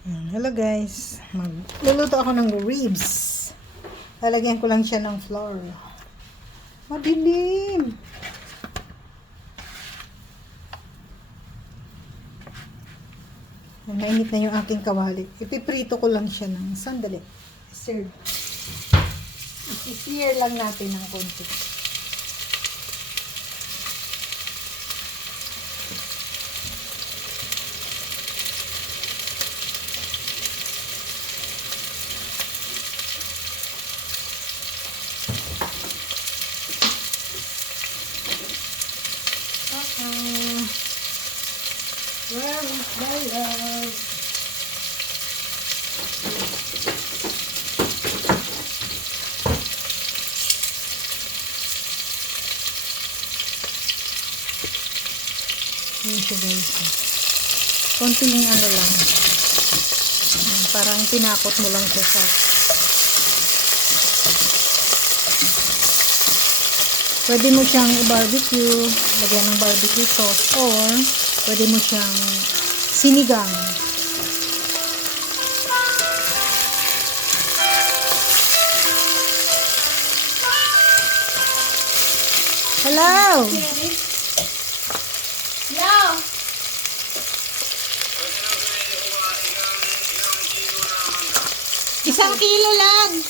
Hello guys, magluluto ako ng ribs. Lalagyan ko lang siya ng flour. Madilim. Mainit na yung aking kawali. Ipiprito ko lang siya ng sandali. Isi-sear lang natin ng konti. Where is my love? Yun siya guys. Konting ano lang. Parang tinakot mo lang siya sa. Pwede mo siyang i-barbecue, lagyan ng barbecue sauce, or pwede mo siyang sinigang. Hello! Hello! Isang kilo lang!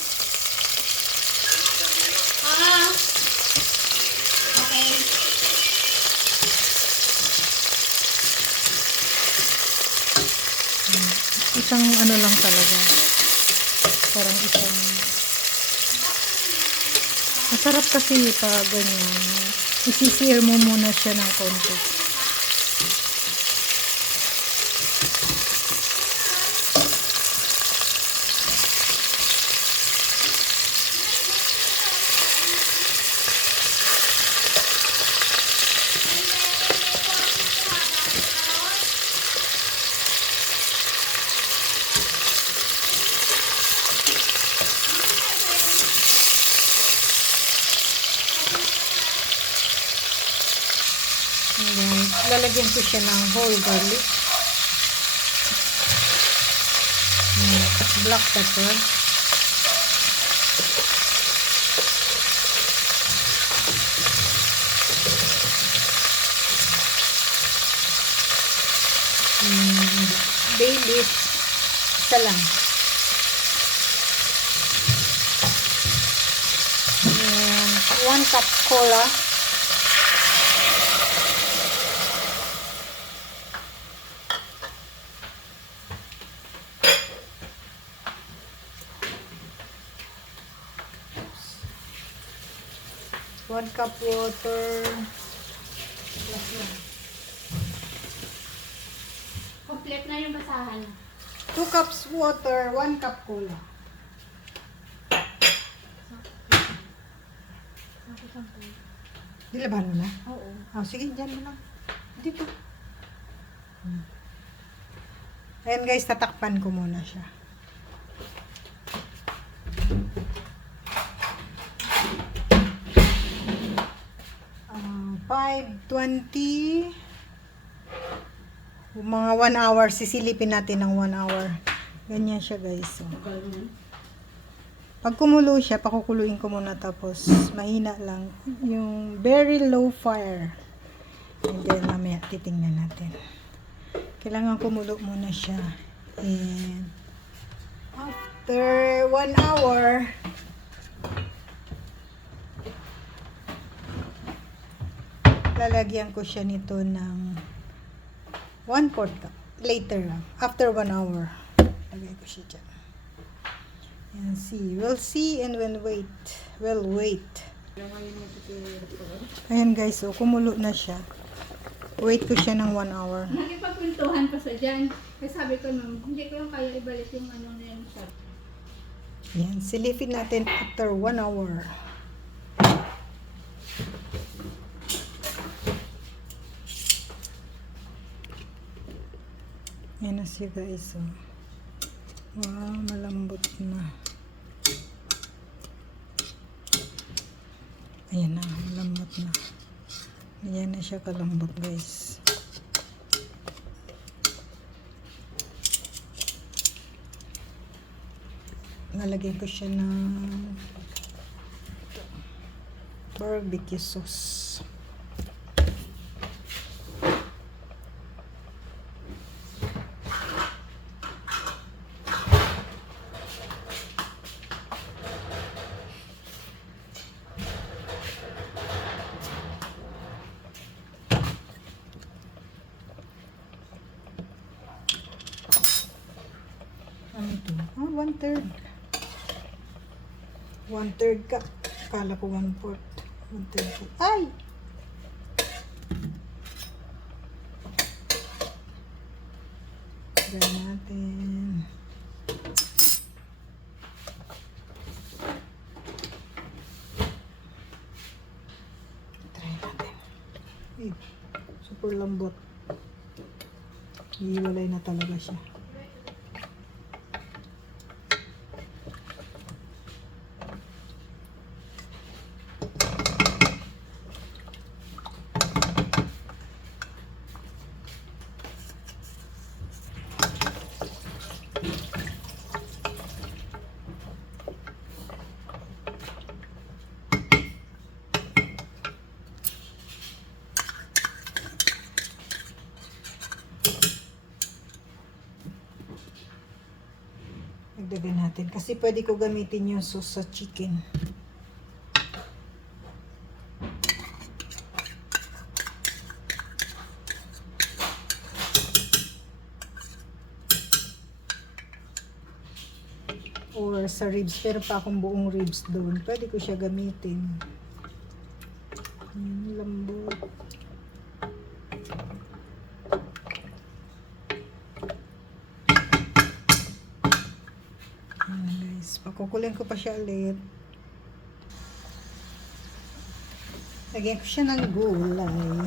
Okay. Isang ano lang talaga. Parang isang... Masarap kasi pag ganyan. Isi-sear mo muna siya ng konti. Ayan. Lalagyan ko siya ng whole garlic. Black pepper. Bay leaf. Isa lang. And 1 cup cola. One cup water. Complete na yung basahan. 2 cups water, 1 cup cola. Dilaban mo na? Oo. Oh, sige, dyan mo lang. Dito. Ayan guys, tatakpan ko muna siya. 5:20. Mga 1 hour. Sisilipin natin ng 1 hour. Ganyan siya guys. So, pag kumulo siya, pakukuluin ko muna tapos mahina lang. Yung very low fire. And then mamaya titingnan natin. Kailangan kumulo muna siya. And after 1 hour, lalagyan ko siya nito ng 1/4 cup. Later lang. After 1 hour. Lagay ko siya dyan. And see. We'll see and we'll wait. We'll wait. Ayan guys. So, kumulo na siya. Wait ko siya ng 1 hour. Nakipagpintuhan pa sa dyan. Kasi sabi ko nung, hindi ko yung kaya ibalik yung ano na yung shot. Ayan. Silipin natin after 1 hour. Ayan na siya guys. Oh. Wow, malambot na. Ayan na, malambot na. Ayan na siya kalambot, guys. Lalagyan ko siya ng barbecue sauce. Ano ito? 1/3. 1/3 ka. Kala ko 1/4. 1/3 ka. Ay! Try natin. Try natin. Ay, super lambot. Hiwalay na talaga siya. Dagdagan natin. Kasi pwede ko gamitin yung sauce sa chicken. Or sa ribs. Pero pa akong buong ribs doon. Pwede ko siya gamitin. Lambot. Pakukulin ko pa siya ulit. Lagyan ko siya ng gulay.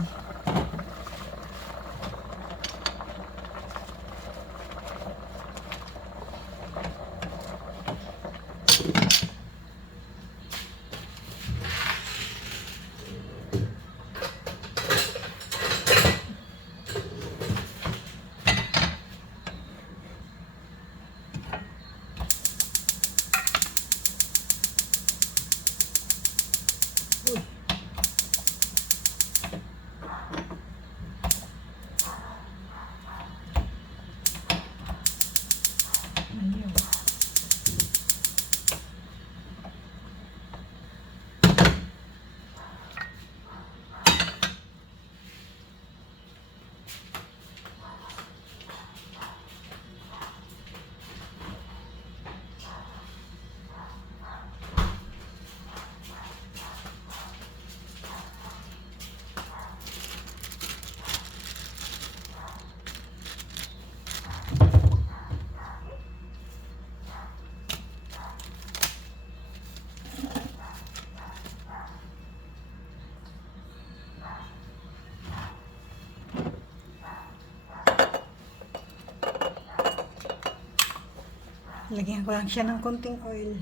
Lagyan ko lang siya ng konting oil.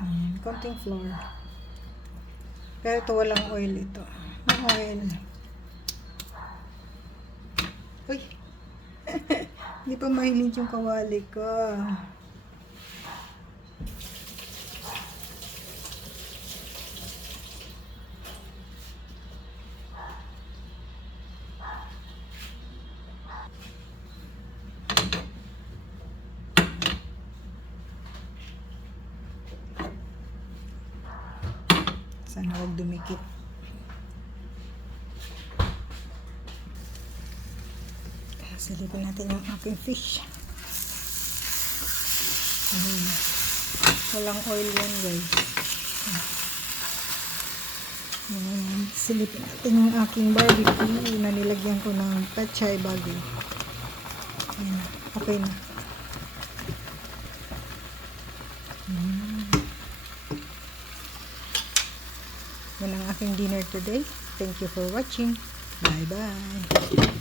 Ayan, konting flour. Pero ito walang oil ito. Ang oil. Uy! Hindi pa mahilig yung kawali ko. Sana huwag dumikit. Silipin natin yung aking fish. Walang oil yan, guys. Silipin natin yung aking barbecue na nilagyan ko ng pechay bago. Okay na. Yan ang aking dinner today. Thank you for watching. Bye-bye.